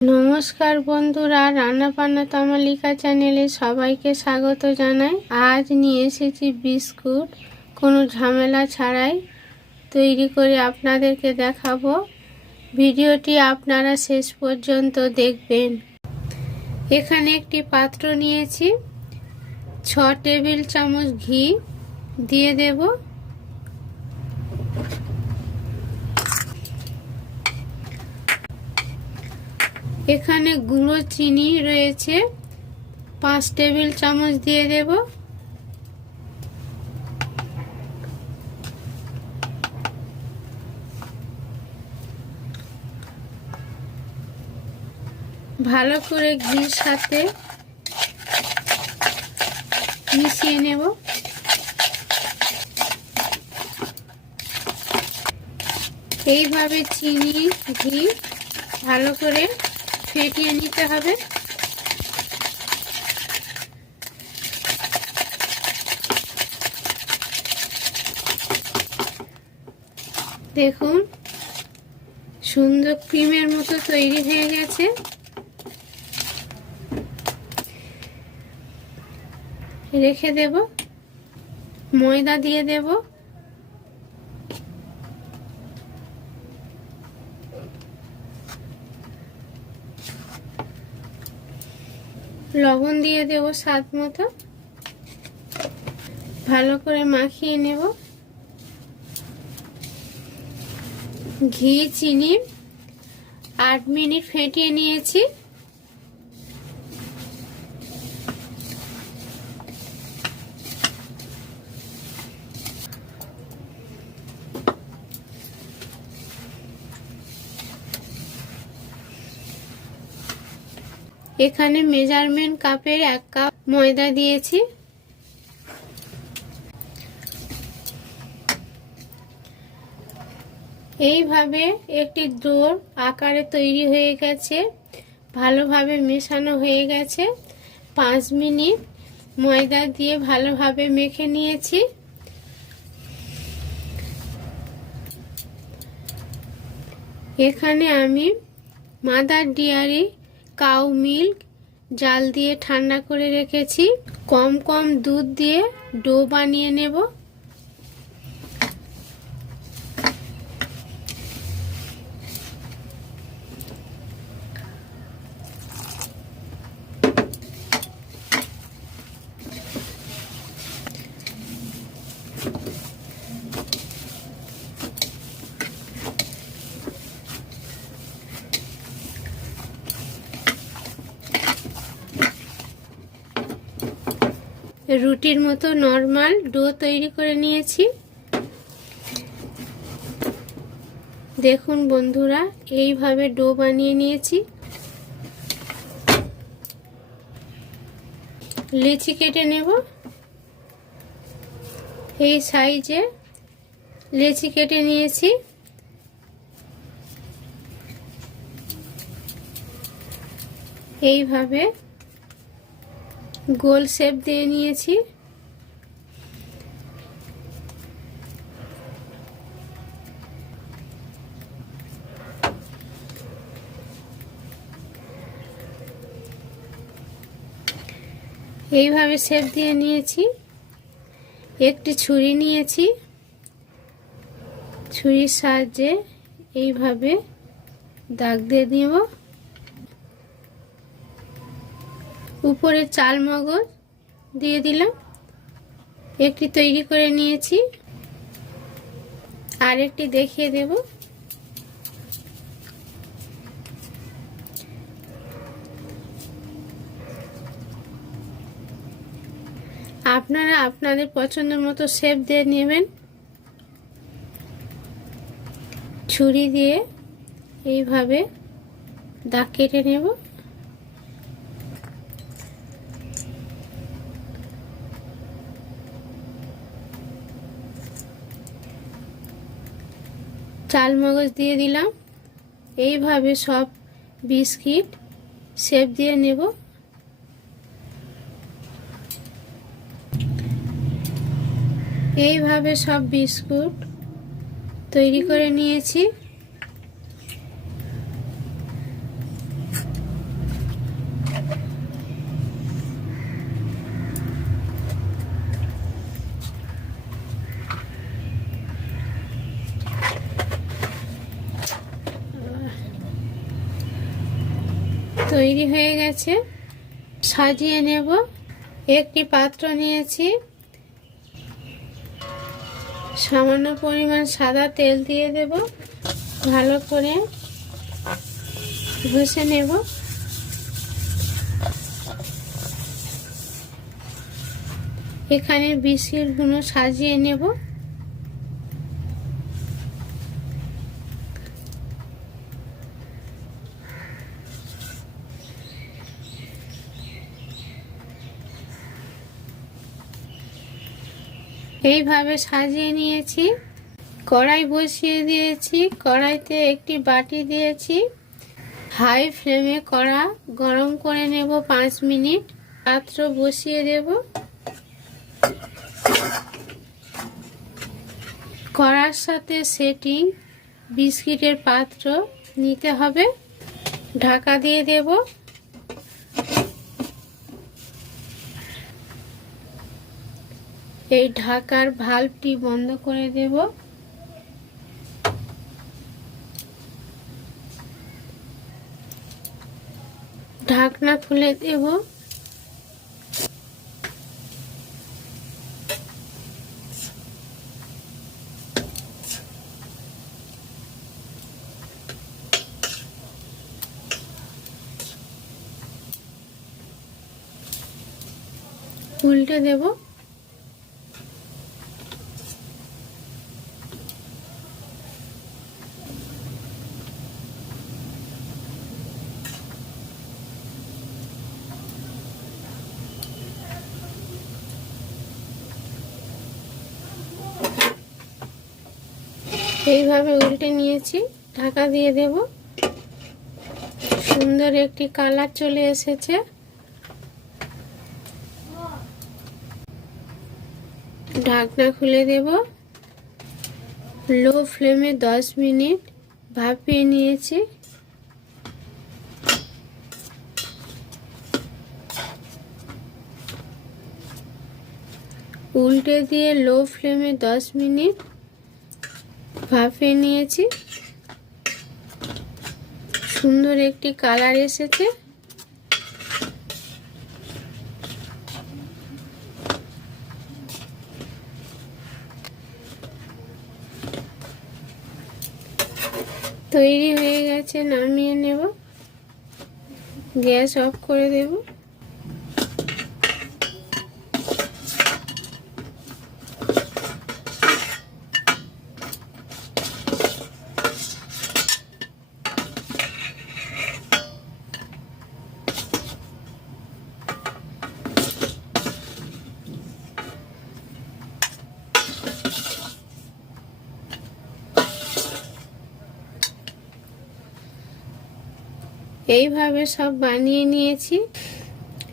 নমস্কার বন্ধুরা, রান্না বান্না তামালিকা চ্যানেলে সবাইকে স্বাগত জানাই। আজ নিয়ে এসেছি বিস্কুট। কোনো ঝামেলা ছাড়াই তৈরি করে আপনাদেরকে দেখাবো। ভিডিওটি আপনারা শেষ পর্যন্ত দেখবেন। এখানে একটি পাত্র নিয়েছি। ছ টেবিল চামচ ঘি দিয়ে দেবো। এখানে গুঁড়ো চিনি রয়েছে। পাঁচ টেবিল চামচ দিয়ে দেব। ভালো করে ঘির সাথে মিশিয়ে নেব। এইভাবে চিনি, ঘি ভালো করে ফেটিয়ে নিতে হবে। দেখুন, সুন্দর ক্রিমের মতো তৈরি হয়ে গেছে। রেখে দেব, ময়দা দিয়ে দেবো। লবণ দিয়ে দেব স্বাদ মতো। ভালো করে মাখিয়ে নেব। ঘি, চিনি আট মিনিট ফেটিয়ে নিয়েছি। এখানে মেজারমেন্ট কাপের এক কাপ ময়দা দিয়েছি। এইভাবে একটি দোর আকারে তৈরি হয়ে গেছে। ভালোভাবে মেশানো হয়ে গেছে। পাঁচ মিনিট ময়দা দিয়ে ভালোভাবে মেখে নিয়েছি। এখানে আমি মাদার ডিয়ারি কাউ মিল্ক জাল দিয়ে ঠান্ডা করে রেখেছি। কম কম দুধ দিয়ে ডো বানিয়ে নেব। রুটির মতো নর্মাল ডো তৈরি করে নিয়েছি। দেখুন বন্ধুরা, এইভাবে ডো বানিয়ে নিয়েছি। লিচি কেটে নেব। এই সাইজে লেচি কেটে নিয়েছি। এইভাবে গোল শেপ দিয়ে নিয়েছি। এইভাবে শেপ দিয়ে নিয়েছি। একটি ছুরি নিয়েছি। ছুরির সাহায্যে এইভাবে দাগ দিয়ে দিব। উপরে চাল মগজ দিয়ে দিলাম। একটি তৈরি করে নিয়েছি। আর একটি দেখিয়ে দেব। আপনারা আপনাদের পছন্দের মতো শেপ দিয়ে নেবেন। ছুরি দিয়ে এইভাবে দাগ কেটে নেব। চাল মগজ দিয়ে দিলাম। এইভাবে সব বিস্কিট শেপ দিয়ে নেব। এইভাবে সব বিস্কুট তৈরি করে নিয়েছি। তৈরি হয়ে গেছে। সাজিয়ে নেব। একটি পাত্র নিয়েছি। সামান্য পরিমাণ সাদা তেল দিয়ে দেব। ভালো করে ঘষে নেব। এখানে বিস্কিটগুলো সাজিয়ে নেব। এইভাবে সাজিয়ে নিয়েছি। কড়াই বসিয়ে দিয়েছি। কড়াইতে একটি বাটি দিয়েছি। হাই ফ্লেমে কড়া গরম করে নেব পাঁচ মিনিট। পাত্র বসিয়ে দেব। কড়ার সাথে সেটিং বিস্কিটের পাত্র নিতে হবে। ঢাকা দিয়ে দেব। এই ঢাকার ভাল্বটি বন্ধ করে দেব। ঢাকনা খুলে দেব। উল্টে দেব। এইভাবে উল্টে নিয়েছি, ঢাকা দিয়ে দেব। সুন্দর একটি কালার চলে এসেছে। ঢাকনা খুলে দেব। লো ফ্লেমে দশ মিনিট ভাপিয়ে নিয়েছি। উল্টে দিয়ে লো ফ্লেমে দশ মিনিট ভাপিয়ে নিয়েছি। সুন্দর একটি কালার এসেছে। তৈরি হয়ে গেছে, নামিয়ে নেব। গ্যাস অফ করে দেব। এইভাবে সব বানিয়ে নিয়েছি।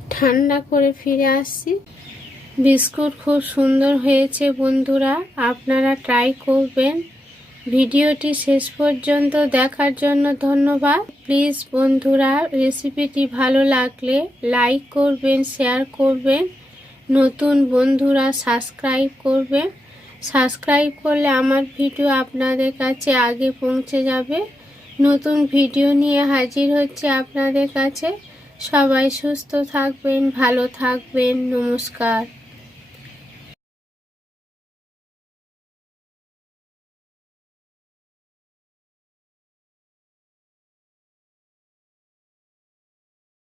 ঠান্ডা করে ফিরে আসছি। বিস্কুট খুব সুন্দর হয়েছে বন্ধুরা, আপনারা ট্রাই করবেন। ভিডিওটি শেষ পর্যন্ত দেখার জন্য ধন্যবাদ। প্লিজ বন্ধুরা, রেসিপিটি ভালো লাগলে লাইক করবেন, শেয়ার করবেন। নতুন বন্ধুরা, সাবস্ক্রাইব করবেন। সাবস্ক্রাইব করলে আমার ভিডিও আপনাদের কাছে আগে পৌঁছে যাবে। নতুন ভিডিও নিয়ে হাজির হচ্ছে আপনাদের কাছে। সবাই সুস্থ থাকবেন ভালো থাকবেন নমস্কার।